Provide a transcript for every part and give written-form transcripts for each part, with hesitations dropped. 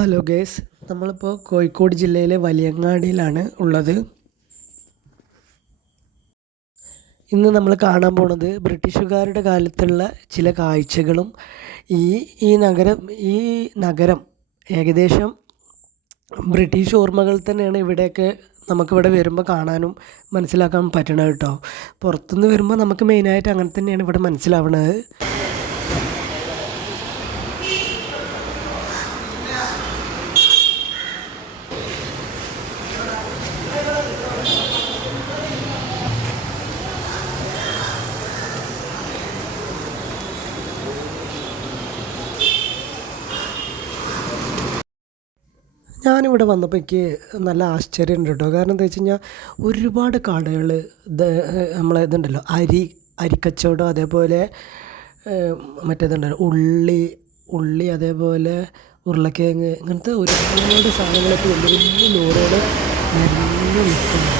Hello guys, നമ്മളിപ്പോൾ കോഴിക്കോട് ജില്ലയിലെ വലിയങ്ങാടിയിലാണ് ഉള്ളത്. ഇന്ന് നമ്മൾ കാണാൻ പോണത് ബ്രിട്ടീഷുകാരുടെ കാലത്തുള്ള ചില കാഴ്ചകളും ഈ ഈ നഗരം ഏകദേശം ബ്രിട്ടീഷ് ഓർമ്മകൾ തന്നെയാണ്. ഇവിടെയൊക്കെ നമുക്കിവിടെ വരുമ്പോൾ കാണാനും മനസ്സിലാക്കാൻ പറ്റണത് കേട്ടോ. പുറത്തുനിന്ന് വരുമ്പോൾ നമുക്ക് മെയിനായിട്ട് അങ്ങനെ തന്നെയാണ് ഇവിടെ മനസ്സിലാവുന്നത്. ഞാനിവിടെ വന്നപ്പോൾ എനിക്ക് നല്ല ആശ്ചര്യമുണ്ട് കേട്ടോ. കാരണം എന്താ വെച്ച് കഴിഞ്ഞാൽ ഒരുപാട് കടകൾ നമ്മളെ ഇതുണ്ടല്ലോ, അരിക്കച്ചവടം, അതേപോലെ മറ്റേതുണ്ടല്ലോ ഉള്ളി അതേപോലെ ഉരുളക്കിഴങ്ങ്, ഇങ്ങനത്തെ ഒരുപാട് സാധനങ്ങളൊക്കെ വലിയ വലിയ ലോറികൾ നിറഞ്ഞു നിൽക്കുന്നുണ്ട്.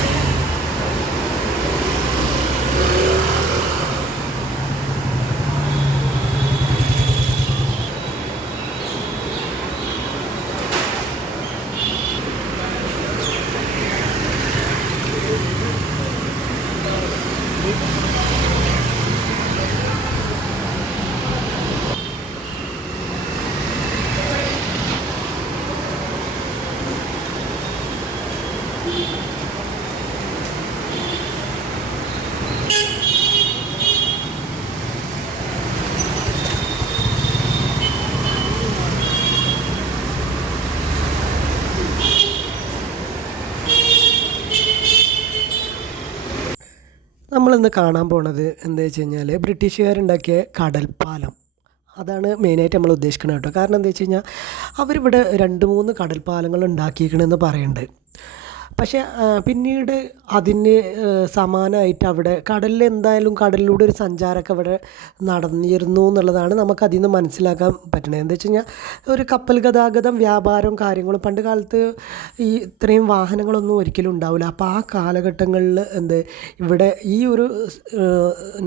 നമ്മളിന്ന് കാണാൻ പോണത് എന്താ വെച്ച് കഴിഞ്ഞാൽ ബ്രിട്ടീഷുകാരുണ്ടാക്കിയ കടൽപ്പാലം. അതാണ് മെയിനായിട്ട് നമ്മൾ ഉദ്ദേശിക്കുന്നത് കേട്ടോ. കാരണം എന്താ വെച്ച് കഴിഞ്ഞാൽ അവരിവിടെ 2-3 കടൽപ്പാലങ്ങൾ ഉണ്ടാക്കിയിരിക്കണമെന്ന് പറയുന്നുണ്ട്. പക്ഷേ പിന്നീട് അതിന് സമാനമായിട്ട് അവിടെ കടലിൽ എന്തായാലും കടലിലൂടെ ഒരു സഞ്ചാരമൊക്കെ അവിടെ നടന്നിരുന്നു എന്നുള്ളതാണ് നമുക്ക് അതിൽ നിന്ന് മനസ്സിലാക്കാൻ പറ്റുന്നത്. എന്താ വെച്ച് കഴിഞ്ഞാൽ ഒരു കപ്പൽ ഗതാഗതം, വ്യാപാരവും കാര്യങ്ങളും പണ്ട് കാലത്ത് ഇത്രയും വാഹനങ്ങളൊന്നും ഒരിക്കലും ഉണ്ടാവില്ല. അപ്പോൾ ആ കാലഘട്ടങ്ങളിൽ ഇവിടെ ഈ ഒരു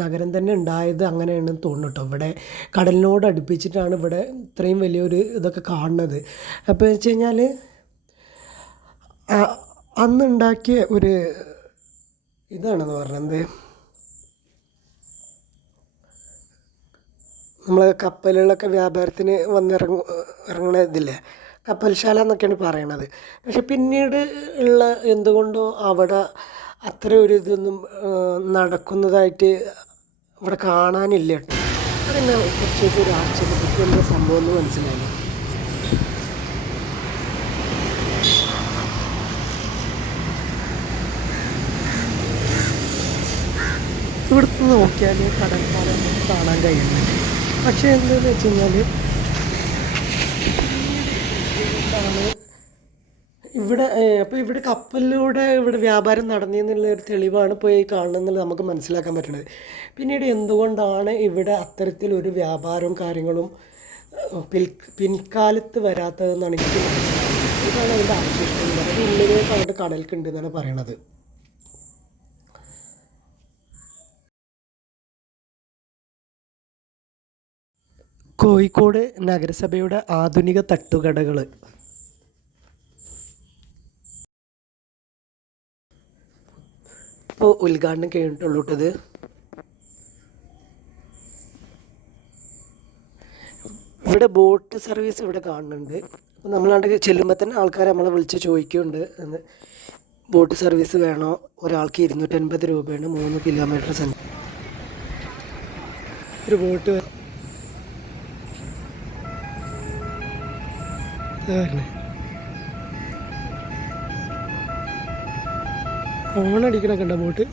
നഗരം തന്നെ ഉണ്ടായത് അങ്ങനെയാണെന്ന് തോന്നുന്നു കേട്ടോ. ഇവിടെ കടലിനോട് അടുപ്പിച്ചിട്ടാണ് ഇവിടെ ഇത്രയും വലിയൊരു ഇതൊക്കെ കാണുന്നത്. അപ്പോൾ വെച്ച് കഴിഞ്ഞാൽ അന്നുണ്ടാക്കിയ ഒരു ഇതാണെന്ന് പറഞ്ഞത്, നമ്മൾ കപ്പലുകളൊക്കെ വ്യാപാരത്തിന് ഇറങ്ങണ ഇതില്ലേ, കപ്പൽശാല എന്നൊക്കെയാണ് പറയണത്. പക്ഷെ പിന്നീട് ഉള്ള എന്തുകൊണ്ടോ അവിടെ അത്ര ഒരു ഇതൊന്നും നടക്കുന്നതായിട്ട് ഇവിടെ കാണാനില്ല കേട്ടോ. അതെന്നെ കുറച്ചൊക്കെ ഒരു ആശ്ചര്യപ്പെട്ടു. എന്താ സംഭവം എന്ന് മനസ്സിലായില്ല. ഇവിടുന്ന് നോക്കിയാൽ കടൽപ്പാലം കാണാൻ കഴിയുന്നുണ്ട്. പക്ഷേ എന്താണെന്ന് വെച്ച് കഴിഞ്ഞാൽ ഇവിടെ അപ്പോൾ ഇവിടെ കപ്പലിലൂടെ ഇവിടെ വ്യാപാരം നടന്നിയെന്നുള്ള ഒരു തെളിവാണ് ഇപ്പോൾ ഈ കാണുന്നത് നമുക്ക് മനസ്സിലാക്കാൻ പറ്റുന്നത്. പിന്നീട് എന്തുകൊണ്ടാണ് ഇവിടെ അത്തരത്തിലൊരു വ്യാപാരവും കാര്യങ്ങളും പിൻകാലത്ത് വരാത്തതെന്നാണ് എനിക്ക് മനസ്സിലാക്കുന്നത്. ഇതാണ് അതിൻ്റെ അവശിഷ്ടം. അത് ഉള്ളിലേക്ക് അങ്ങോട്ട് കടൽക്കുണ്ട് എന്നാണ് പറയണത്. കോഴിക്കോട് നഗരസഭയുടെ ആധുനിക തട്ടുകടകൾ. ഇപ്പോൾ ഉദ്ഘാടനം കഴിഞ്ഞിട്ടുള്ളൂ കേട്ടത്. ഇവിടെ ബോട്ട് സർവീസ് ഇവിടെ കാണുന്നുണ്ട്. അപ്പോൾ നമ്മളാണ്ട് ചെല്ലുമ്പോൾ തന്നെ ആൾക്കാർ നമ്മളെ വിളിച്ച് ചോദിക്കുന്നുണ്ട്, ബോട്ട് സർവീസ് വേണോ? ഒരാൾക്ക് 250 രൂപയാണ് 3 കിലോമീറ്റർ ഒരു ബോട്ട് ഓണടിക്കണൊക്കെ ഉണ്ടോ ബോട്ട്?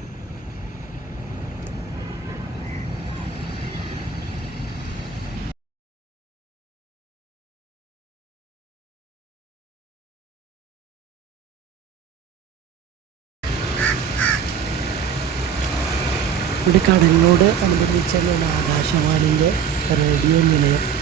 ഇവിടെ കടലിനോട് അനുബന്ധിച്ചാണ് ആകാശവാണിൻ്റെ റേഡിയോ നിലയം.